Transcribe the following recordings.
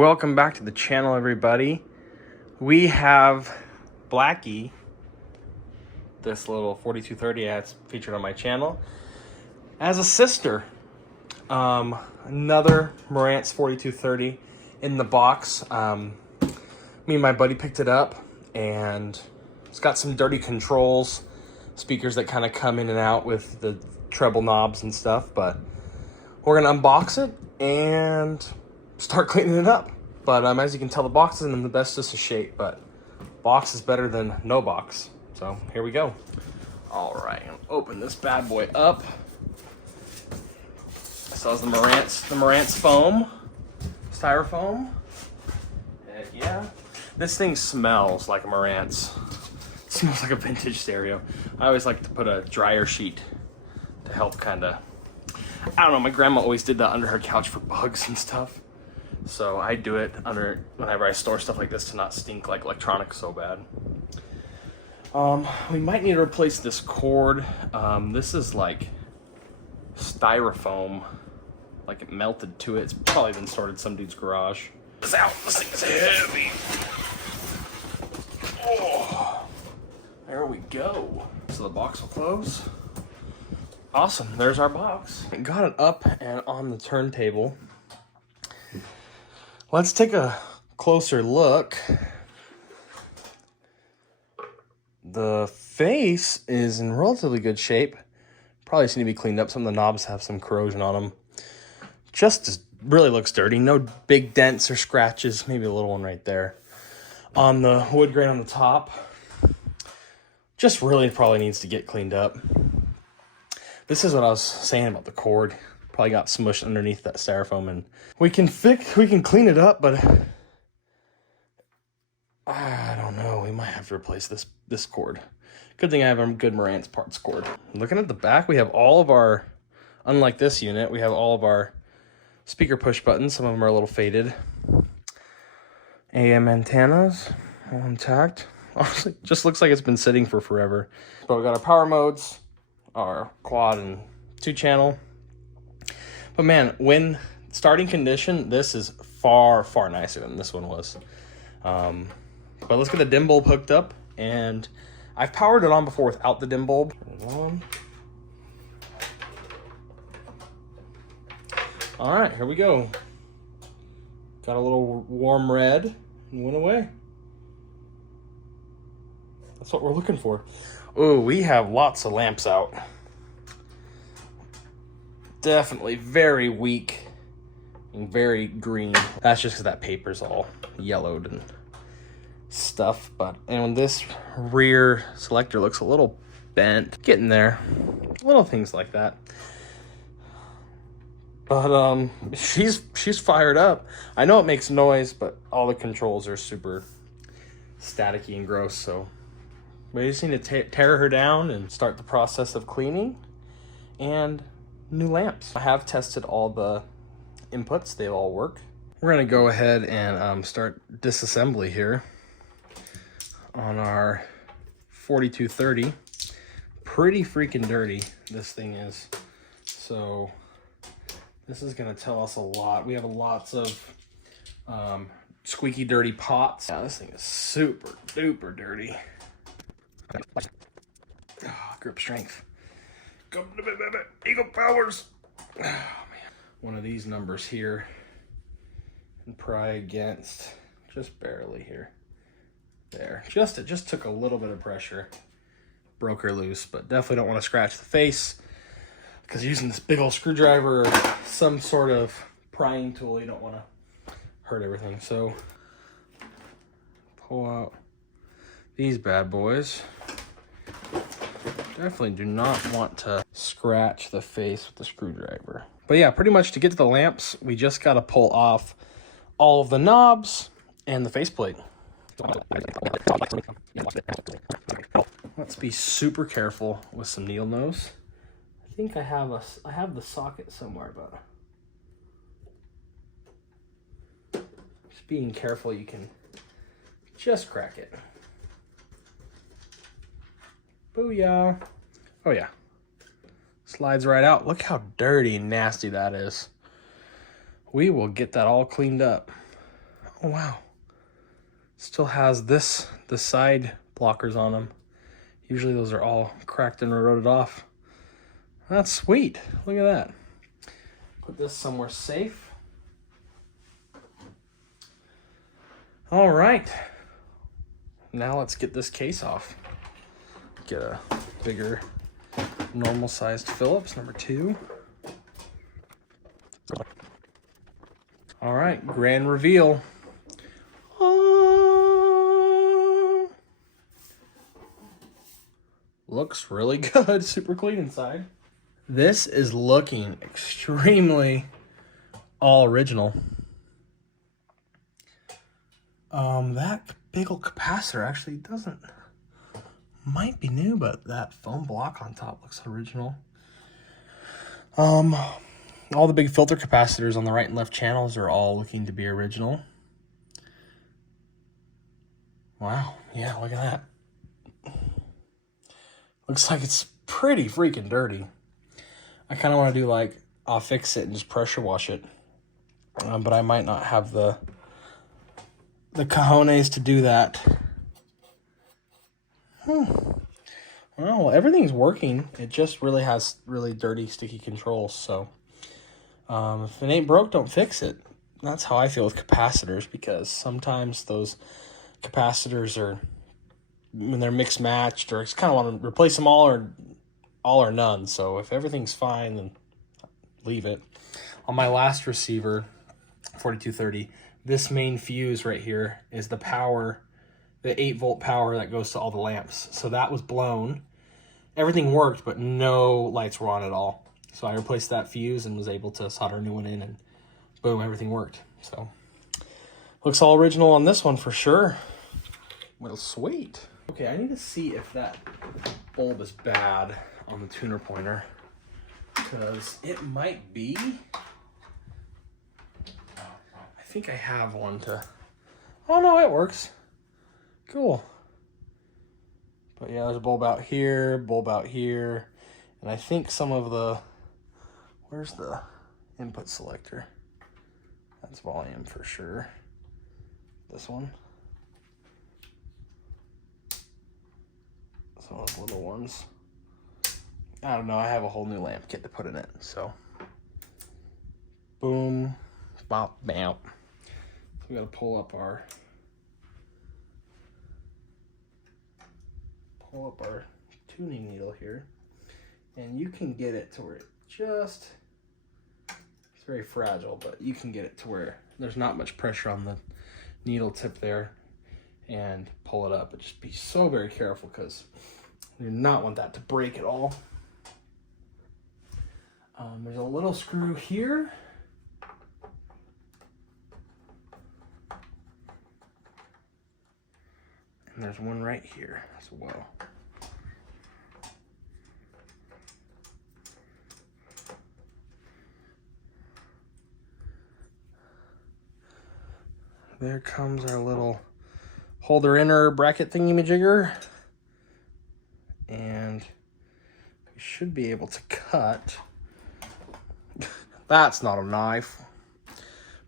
Welcome back to the channel, everybody. We have Blackie, this little 4230 that's featured on my channel, as a sister. Another Marantz 4230 in the box. Me and my buddy picked it up, and it's got some dirty controls, speakers that kind of come in and out with the treble knobs and stuff, but we're gonna unbox it and start cleaning it up. But as you can tell, the box isn't in the bestest of shape, but box is better than no box. So here we go. All right, open this bad boy up. This is the Marantz foam, styrofoam. Heck yeah. This thing smells like a Marantz. It smells like a vintage stereo. I always like to put a dryer sheet to help kind of, I don't know, my grandma always did that under her couch for bugs and stuff. So I do it under whenever I store stuff like this to not stink like electronics so bad. We might need to replace this cord. This is like styrofoam, like it melted to it. It's probably been stored in some dude's garage. This out, this thing's heavy. Oh, there we go. So the box will close. Awesome, there's our box. Got it up and on the turntable. Let's take a closer look. The face is in relatively good shape. Probably just need to be cleaned up. Some of the knobs have some corrosion on them. Really looks dirty. No big dents or scratches. Maybe a little one right there. On the wood grain on the top, just really probably needs to get cleaned up. This is what I was saying about the cord. Probably got smushed underneath that styrofoam, and we can clean it up, but I don't know. We might have to replace this cord. Good thing I have a good Marantz parts cord. Looking at the back, we have all of our, unlike this unit, we have all of our speaker push buttons. Some of them are a little faded. AM antennas, all intact. Honestly, just looks like it's been sitting for forever. But we got our power modes, our quad and 2-channel. But man, when starting condition, this is far, far nicer than this one was. But let's get the dim bulb hooked up, and I've powered it on before without the dim bulb. All right, here we go. Got a little warm red and went away. That's what we're looking for. Oh, we have lots of lamps out. Definitely very weak and very green. That's just because that paper's all yellowed and stuff. And this rear selector looks a little bent. Getting there. Little things like that. But she's fired up. I know it makes noise, but all the controls are super staticky and gross. So we just need to tear her down and start the process of cleaning and new lamps. I have tested all the inputs. They all work. We're gonna go ahead and start disassembly here on our 4230. Pretty freaking dirty this thing is. So this is gonna tell us a lot. We have lots of squeaky dirty pots. Yeah, this thing is super duper dirty. Oh, grip strength. Come to me, baby. Eagle powers. Oh, man. One of these numbers here. And pry against. Just barely here. There. It just took a little bit of pressure. Broke her loose, but definitely don't want to scratch the face. Because using this big old screwdriver or some sort of prying tool, you don't want to hurt everything. So, pull out these bad boys. Definitely do not want to scratch the face with the screwdriver. But yeah, pretty much to get to the lamps, we just got to pull off all of the knobs and the faceplate. Let's be super careful with some needle nose. I think I have the socket somewhere, but just being careful, you can just crack it. Booyah. Oh yeah. Slides right out. Look how dirty and nasty that is. We will get that all cleaned up. Oh, wow. Still has the side blockers on them. Usually those are all cracked and eroded off. That's sweet. Look at that. Put this somewhere safe. All right. Now let's get this case off. Get a bigger, normal sized Phillips, number 2. All right, grand reveal. Looks really good, super clean inside. This is looking extremely all original. That big old capacitor actually might be new, but that foam block on top looks original. All the big filter capacitors on the right and left channels are all looking to be original. Wow, yeah, look at that. Looks like it's pretty freaking dirty. I kind of want to do like, I'll fix it and just pressure wash it. But I might not have the cojones to do that. Well, everything's working. It just really has really dirty, sticky controls. So if it ain't broke, don't fix it. That's how I feel with capacitors, because sometimes those capacitors are, when they're mixed matched, or it's kind of want to replace them all or none. So if everything's fine, then leave it. On my last receiver, 4230, this main fuse right here is the power, the 8-volt power that goes to all the lamps. So that was blown. Everything worked, but no lights were on at all. So I replaced that fuse and was able to solder a new one in, and boom, everything worked. So looks all original on this one for sure. Well, sweet. Okay, I need to see if that bulb is bad on the tuner pointer, because it might be. I think I have one to, oh no, it works. Cool. But yeah, there's a bulb out here, and I think some of the, where's the input selector? That's volume for sure. This one. Some of those little ones. I don't know, I have a whole new lamp kit to put in it, so. Boom, bop, bam. We gotta pull up our tuning needle here, and you can get it to where it just, it's very fragile, but you can get it to where there's not much pressure on the needle tip there, and pull it up. But just be so very careful, because you do not want that to break at all. There's a little screw here. And there's one right here as well. There comes our little holder inner bracket thingy-majigger. And we should be able to cut. That's not a knife.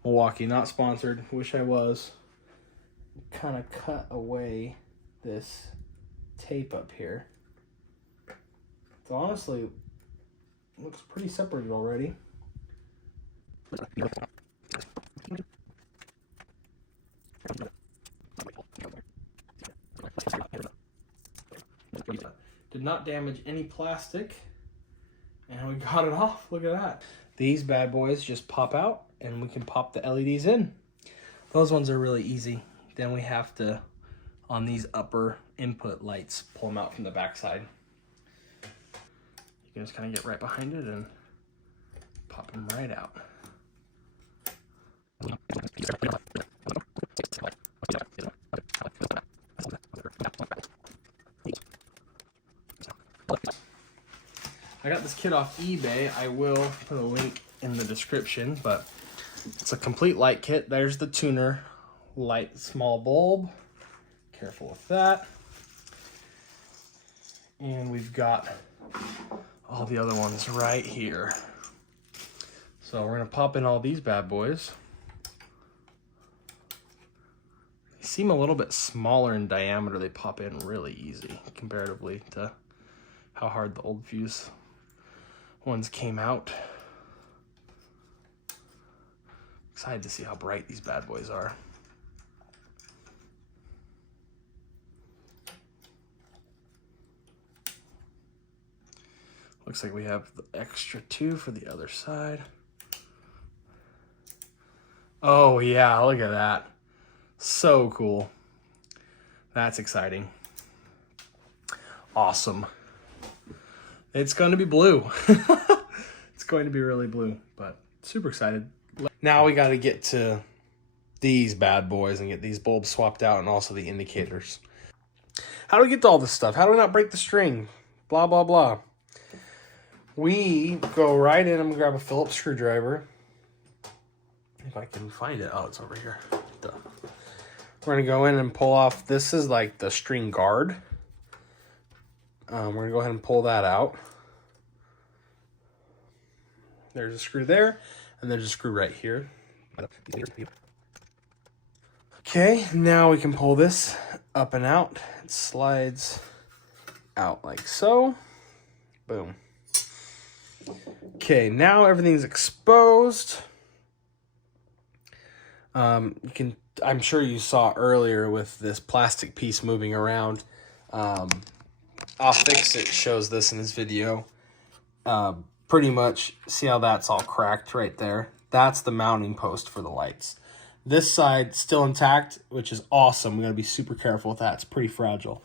Milwaukee, not sponsored. Wish I was. Kind of cut away this tape up here. So honestly, it looks pretty separated already. Did not damage any plastic, and we got it off. Look at that. These bad boys just pop out, and we can pop the LEDs in. Those ones are really easy. Then we have to, on these upper input lights, pull them out from the backside. You can just kind of get right behind it and pop them right out. I got this kit off eBay. I will put a link in the description, but it's a complete light kit. There's the tuner light, small bulb. Careful with that. And we've got all the other ones right here. So we're gonna pop in all these bad boys. seem a little bit smaller in diameter. They pop in really easy comparatively to how hard the old fuse ones came out. Excited to see how bright these bad boys are. Looks like we have the extra 2 for the other side. Oh yeah, look at that. So cool. That's exciting. Awesome. It's going to be blue. It's going to be really blue, but super excited. Now we got to get to these bad boys and get these bulbs swapped out and also the indicators. How do we get to all this stuff? How do we not break the string? Blah, blah, blah. We go right in. I'm going to grab a Phillips screwdriver. If I can find it. Oh, it's over here. Duh. We're going to go in and pull off. This is like the string guard. We're going to go ahead and pull that out. There's a screw there, and there's a screw right here. Okay, now we can pull this up and out. It slides out like so. Boom. Okay, now everything's exposed. I'm sure you saw earlier with this plastic piece moving around. I'll Fix It shows this in his video. Pretty much, see how that's all cracked right there? That's the mounting post for the lights. This side still intact, which is awesome. We gotta be super careful with that. It's pretty fragile.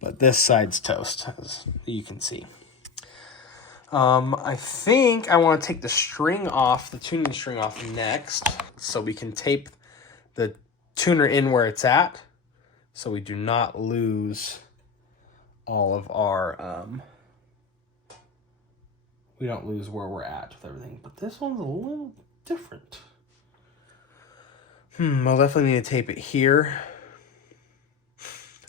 But this side's toast, as you can see. I think I want to take the string off, the tuning string off next, so we can tape the tuner in where it's at, so we do not lose all of our, we don't lose where we're at with everything. But this one's a little different. I'll definitely need to tape it here.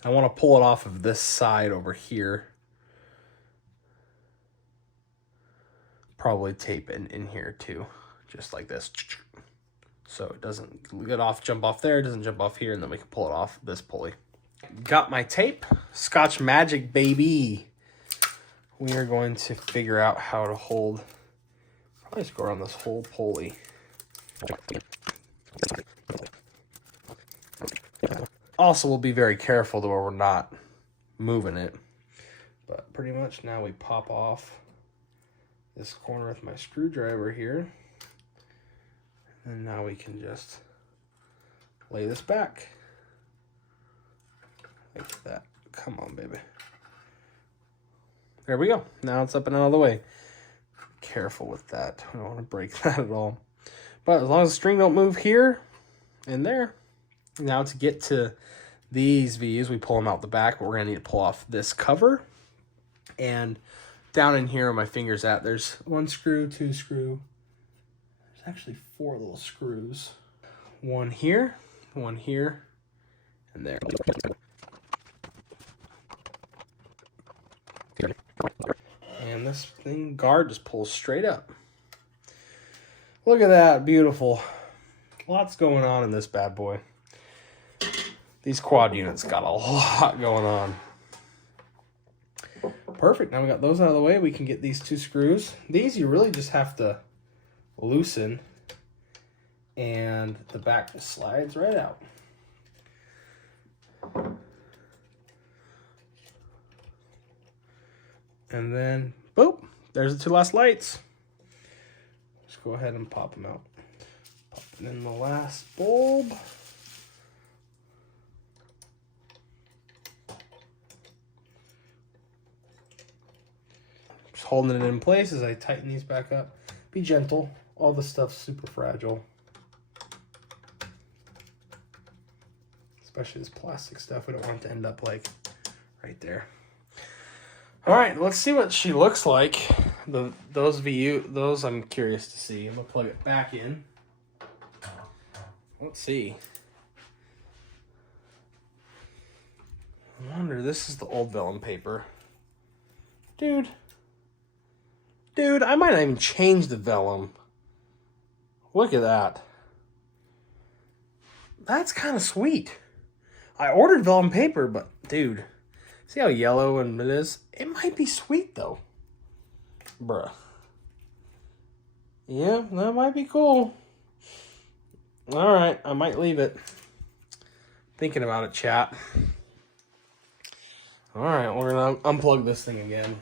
I want to pull it off of this side over here. Probably tape it in here too, just like this. So it doesn't jump off there, it doesn't jump off here, and then we can pull it off this pulley. Got my tape, Scotch Magic, baby. We are going to figure out how to hold, probably just go around this whole pulley. Also, we'll be very careful to where we're not moving it. But pretty much now we pop off this corner with my screwdriver here. And now we can just lay this back. Like that. Come on, baby. There we go. Now it's up and out of the way. Careful with that. I don't want to break that at all. But as long as the string don't move here and there. Now to get to these V's, we pull them out the back, but we're going to need to pull off this cover. And down in here where my finger's at, there's 1 screw, 2 screw. There's actually 4 little screws. 1 here, and there. And this thing guard just pulls straight up. Look at that, beautiful. Lots going on in this bad boy. These quad units got a lot going on. Perfect, now we got those out of the way. We can get these 2 screws. These you really just have to loosen, and the back just slides right out. And then, boop, there's the 2 last lights. Just go ahead and pop them out. Pop in the last bulb. Just holding it in place as I tighten these back up. Be gentle. All this stuff's super fragile. Especially this plastic stuff. We don't want it to end up like right there. All right, let's see what she looks like. Those I'm curious to see. I'm gonna plug it back in. Let's see. I wonder, this is the old vellum paper. Dude, I might not even change the vellum. Look at that. That's kind of sweet. I ordered vellum paper, but dude, see how yellow and it is? It might be sweet though. Bruh. Yeah, that might be cool. Alright, I might leave it. Thinking about it, chat. Alright, we're gonna unplug this thing again.